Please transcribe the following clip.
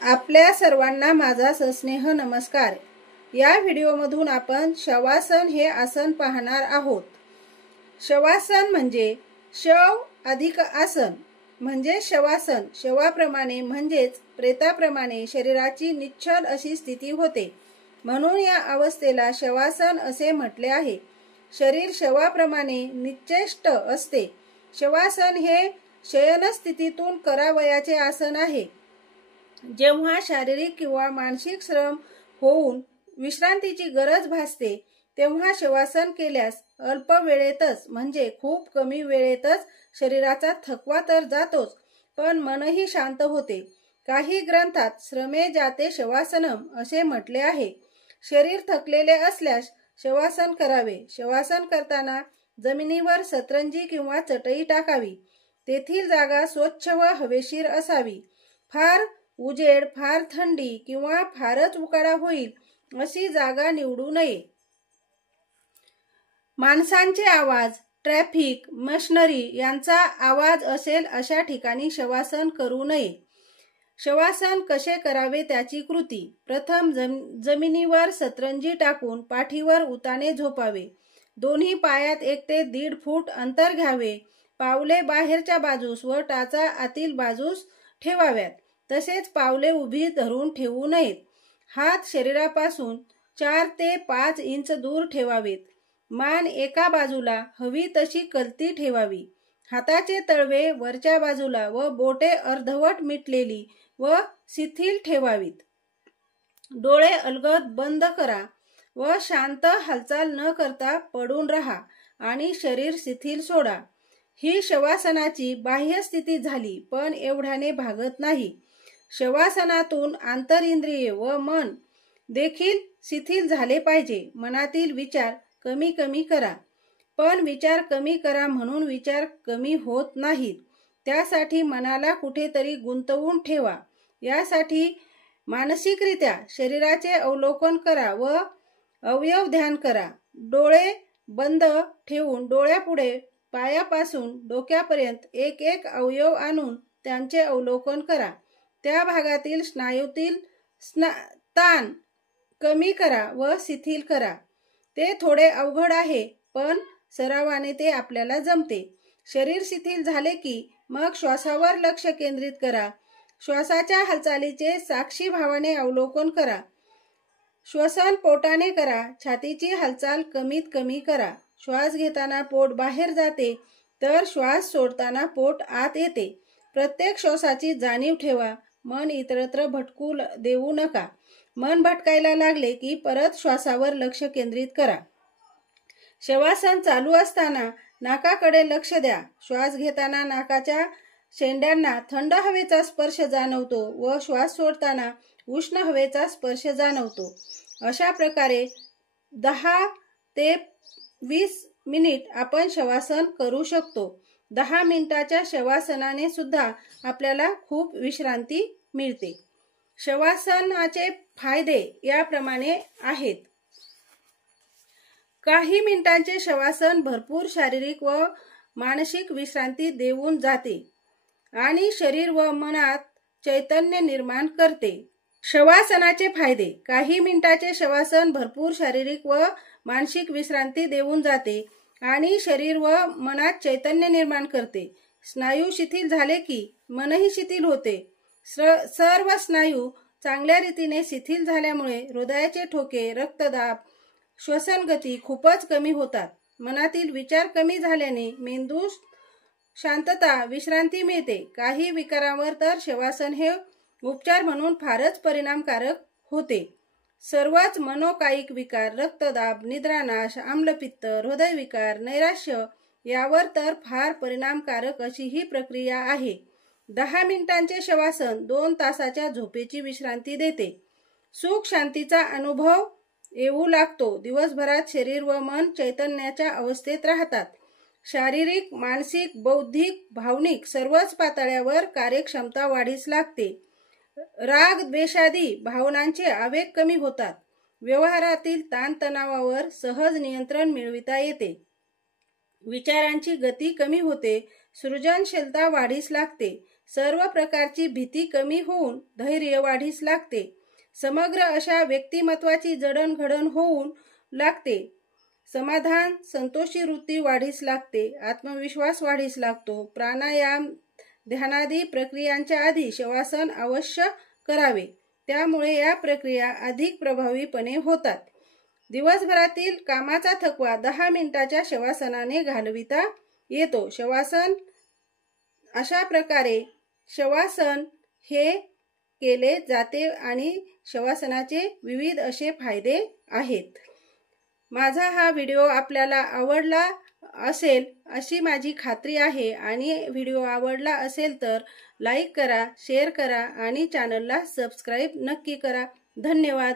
आपल्या सर्वांना माझा सस्नेह नमस्कार। या व्हिडिओमधून आपण शवासन हे आसन पाहणार आहोत। शवासन म्हणजे शव अधिक आसन म्हणजे शवासन। शवाप्रमाणे म्हणजेच प्रेताप्रमाणे शरीराची निश्चल अशी स्थिती होते, म्हणून या अवस्थेला शवासन असे म्हटले आहे। शरीर शवाप्रमाणे निश्चेष्ट असते। शवासन हे शयन स्थितीतून करावयाचे आसन आहे। जेव्हा शारीरिक किंवा मानसिक श्रम होऊन विश्रांतीची गरज भासते तेव्हा शवासन केल्यास अल्प वेळेतच म्हणजे खूप कमी वेळेतच शरीराचा थकवा तर जातोच, पण मनही शांत होते। काही ग्रंथात श्रमे जाते शवासनम असे म्हटले आहे। शरीर थकलेले असल्यास शवासन करावे। शवासन करताना जमिनीवर सतरंजी किंवा चटई टाकावी। तेथील जागा स्वच्छ व हवेशीर असावी। फार उजेड, फार थंडी किंवा फारच उकाडा होईल अशी जागा निवडू नये। माणसांचे आवाज, ट्रॅफिक, मशिनरी यांचा आवाज असेल अशा ठिकाणी शवासन करू नये। शवासन कसे करावे त्याची कृती। प्रथम जमिनीवर सतरंजी टाकून पाठीवर उताने झोपावे। दोन्ही पायात 1 ते 1.5 फूट अंतर घ्यावे। पावले बाहेरच्या बाजूस व टाचा आतील बाजूस ठेवाव्यात। तसेच पावले उभी धरून ठेवू नयेत। हात शरीरापासून 4 ते 5 इंच दूर ठेवावेत। मान एका बाजूला हवी तशी कलती ठेवावी। हाताचे तळवे वरच्या बाजूला व बोटे अर्धवट मिटलेली व शिथिल ठेवावीत। डोळे अलगद बंद करा व शांत हालचाल न करता पडून राहा आणि शरीर शिथिल सोडा। ही शवासनाची बाह्य स्थिती झाली, पण एवढ्याने भागत नाही। शवासनातून आंतरिंद्रिय व मन देखील शिथिल झाले पाहिजे। मनातील विचार कमी कमी करा, पण विचार कमी करा म्हणून विचार कमी होत नाहीत। त्यासाठी मनाला कुठेतरी गुंतवून ठेवा। यासाठी मानसिकरित्या शरीराचे अवलोकन करा व अवयव ध्यान करा। डोळे बंद ठेवून डोळ्यापुढे पायापासून डोक्यापर्यंत एक एक अवयव आणून त्यांचे अवलोकन करा। त्या भागातील स्नायूतील ताण कमी करा व शिथिल करा। ते थोडे अवघड आहे, पण सरावाने ते आपल्याला जमते। शरीर शिथिल झाले की मग श्वासावर लक्ष केंद्रित करा। श्वासाच्या हालचालीचे साक्षी भावाने अवलोकन करा। श्वसन पोटाने करा। छातीची हालचाल कमीत कमी करा। श्वास घेताना पोट बाहेर जाते तर श्वास सोडताना पोट आत येते। प्रत्येक श्वासाची जाणीव ठेवा। मन इतरत्र भटकू देऊ नका। मन भटकायला लागले की परत श्वासावर लक्ष केंद्रित करा। शवासन चालू असताना नाकाकडे लक्ष द्या। श्वास घेताना नाकाच्या शेंड्यांना थंड हवेचा स्पर्श जाणवतो व श्वास सोडताना उष्ण हवेचा स्पर्श जाणवतो। अशा प्रकारे 10 ते 20 मिनिट आपण शवासन करू शकतो। 10 मिनिटाच्या शवासनाने सुद्धा आपल्याला खूप विश्रांती मिळते। शवासनाचे फायदे याप्रमाणे आहेत। काही मिनिटांचे शवासन भरपूर शारीरिक व मानसिक विश्रांती देऊन जाते आणि शरीर व मनात चैतन्य निर्माण करते। शवासनाचे फायदे। काही मिनिटाचे शवासन भरपूर शारीरिक व मानसिक विश्रांती देऊन जाते आणि शरीर व मनात चैतन्य निर्माण करते। स्नायू शिथिल झाले की मनही शिथिल होते। सर्व स्नायू चांगल्या रीतीने शिथिल झाल्यामुळे हृदयाचे ठोके, रक्तदाब, श्वसन गती खूपच कमी होतात। मनातील विचार कमी झाल्याने मेंदूस शांतता, विश्रांती मिळते। काही विकारांवर तर शवासन हे उपचार म्हणून फारच परिणामकारक होते। सर्वच मनोकायिक विकार, रक्तदाब, निद्रानाश, आम्लपित्त, हृदयविकार, नैराश्य यावर तर फार परिणामकारक अशी ही प्रक्रिया आहे। 10 मिनिटांचे शवासन 2 तासाच्या झोपेची विश्रांती देते। सुख शांतीचा अनुभव येऊ लागतो। दिवसभरात शरीर व मन चैतन्याच्या अवस्थेत राहतात। शारीरिक, मानसिक, बौद्धिक, भावनिक सर्वच पातळ्यावर कार्यक्षमता वाढीस लागते। राग, द्वेषादी भावनांचे आवेग कमी होतात। व्यवहारातील ताणतणावावर सहज नियंत्रण मिळविता येते। विचारांची गती कमी होते। सृजनशीलता वाढीस लागते। सर्व प्रकारची भीती कमी होऊन धैर्य वाढीस लागते. समग्र अशा व्यक्तिमत्वाची जडणघडण होऊन लागते. समाधान संतोषी वृत्ती वाढीस लागते. आत्मविश्वास वाढीस लागतो. प्राणायाम ध्यानादी प्रक्रियांच्या आधी शवासन अवश्य करावे. त्यामुळे या प्रक्रिया अधिक प्रभावीपणे होतात. दिवसभरातील कामाचा थकवा 10 मिनिटाच्या शवासनाने घालविता येतो. शवासन अशा प्रकारे शवासन हे केले जाते आणि शवासनाचे विविध असे फायदे आहेत. माझा हा व्हिडिओ आपल्याला आवडला असेल अशी माझी खात्री आहे आणि व्हिडिओ आवडला असेल तर लाईक करा, शेअर करा आणि चॅनलला सबस्क्राईब नक्की करा. धन्यवाद.